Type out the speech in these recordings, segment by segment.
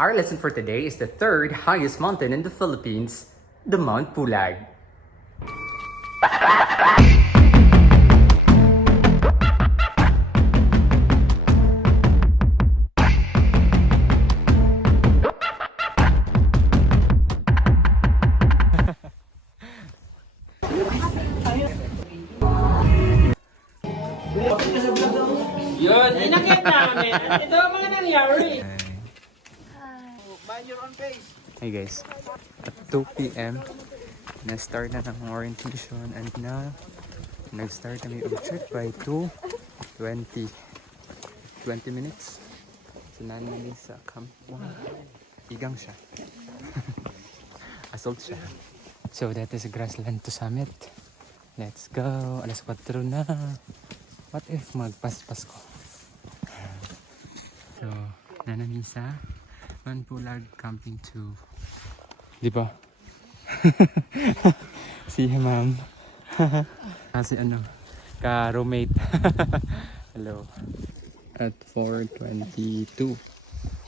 Our lesson for today is the third highest mountain in the Philippines, the Mount Pulag. Yun, inakit namin. At ito ang mga nangyari. Hey guys, at 2 p.m. na-start na ng orientation and na nag-start kami of trip by 2:20 minutes. So namin sa Camp 1. Igang siya. Assault siya. So that is grassland to summit. Let's go. Alas 4 na. What if magpaspas ko? So, nanami sa Mount Pulag Camping 2. Di ba? Si ma'am. Kasi ano, ka-roommate. Hello. At 4:22.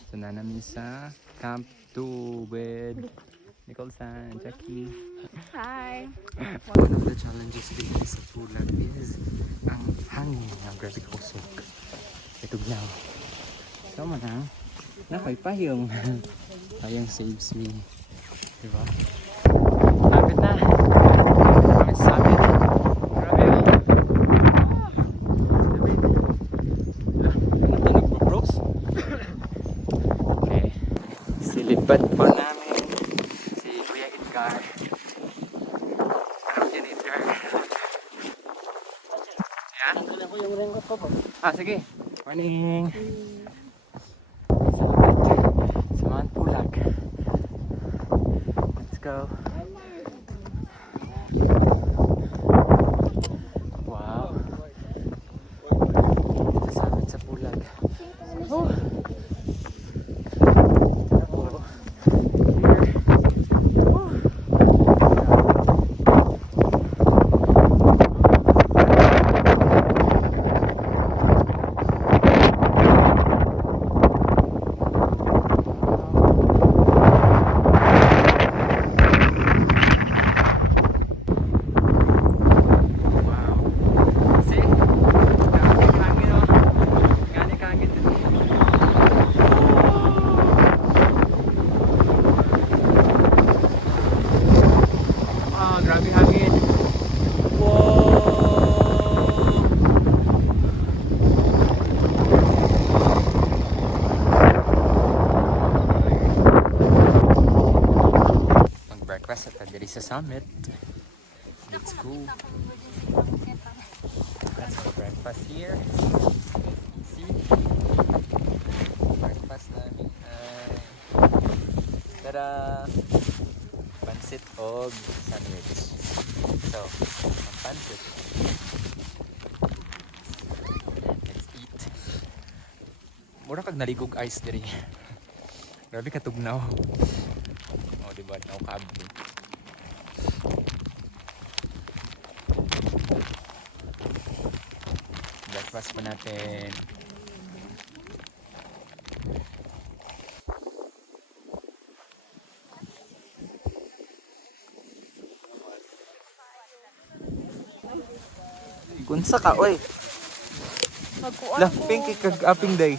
So, nanami sa Camp 2 with Nicole San, Jackie. Hi. One of the challenges dito sa Pulag is ang hangin na grabe kusog. Itugnaw. Sama na. Nakoy payong. Payong saves me. Diba? Lapit na. Kami sa amin. Grabe oh. Wala. Ano to? Nagpo-pros? Okay. Silipad po namin si Kuya Edgar. Ano yan Edgar? Yan? Ako yung ringot ko po. Ah, sige. Morning. Sa Mount Pulag. Let's go. Wow. Sa amin sa Pulag. Oh. Breakfast at diri sa summit. Let's go. Let's go breakfast here. See? Breakfast namin ay tara! Pansit og sandwich. So, ang pansit. Let's eat. Mura kag naligog ice diri. Grabe katugnaw. Oh, diba? Naukabli. Breakfast pa natin. Kunsa ka, oy. Lah, pinky kag aping day.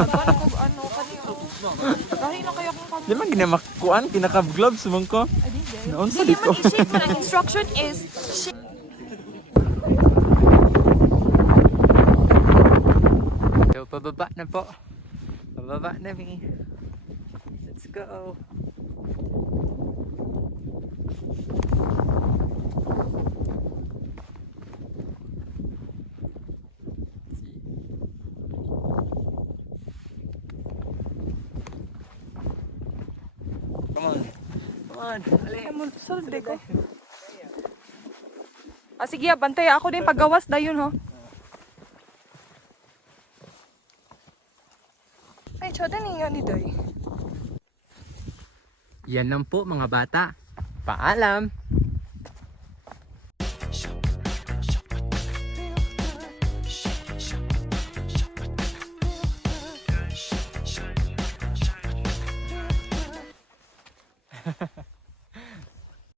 Ano kanina? Dahil na kaya kung kami. Di man ginamakuan, kinaka-gloves man ko. Noon sa Hindi dito. man i-shake man. Ang instruction is shake. So, pababa na po. Pababa na mi. Let's go. Come on. Come on. Ay, mo solve ko. Ah, sige, bantay ako din paggawas dayon ho. Ay, choda niya ni Day. Yan lang po mga bata. Paalam!